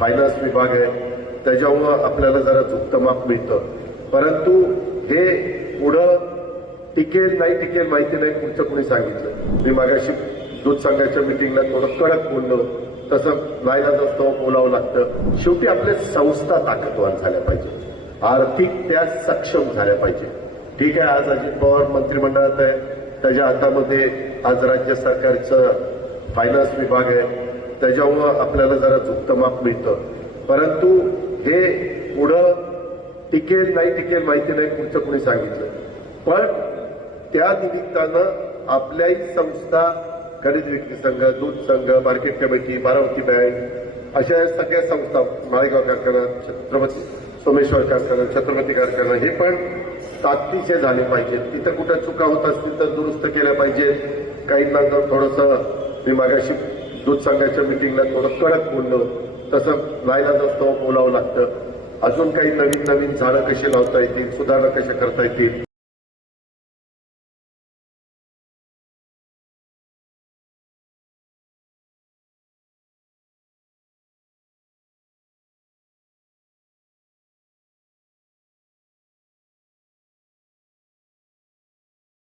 Finance विभाग आहे. त्याच्यामुळं आपल्याला जरा झुकतं माप मिळतं. परंतु हे पुढं टिकेल नाही टिकेल माहिती नाही पुढचं कोणी सांगितलं. मी मागाशी दूध संघाच्या मिटिंगला थोडं कडक बोललो. तसं नाहीला असतं बोलावं लागतं. शेवटी आपल्या संस्था ताकदवान झाल्या पाहिजे. आर्थिक त्या सक्षम झाल्या पाहिजे. ठीक आहे आज अजित पवार मंत्रिमंडळात आहे. त्याच्या हातामध्ये आज राज्य सरकारचं फायनान्स विभाग आहे. त्याच्यामुळं आपल्याला जरा झुकतं माप मिळतं. परंतु हे पुढं टिकेल नाही टिकेल माहिती नाही पुढचं कुणी सांगितलं. पण त्या निमित्तानं आपल्याही संस्था खरेदी विक्री संघ दूध संघ मार्केट कमिटी बारामती बँक अशा सगळ्या संस्था माळेगाव कारखाना छत्रपती सोमेश्वर कारखाना छत्रपती कारखाना हे पण ताकदीचे झाले पाहिजेत तिथं कुठं चुका होत असतील तर दुरुस्त केल्या पाहिजेत. काहींना जर थोडंसं मी मागाशी दूध संघाच्या मिटिंगला थोडं कडक बोललो तसं व्हायला असतं बोलावं लागतं. अजून काही नवीन नवीन झाडं कशी लावता येतील सुधारणा कशा करता येतील?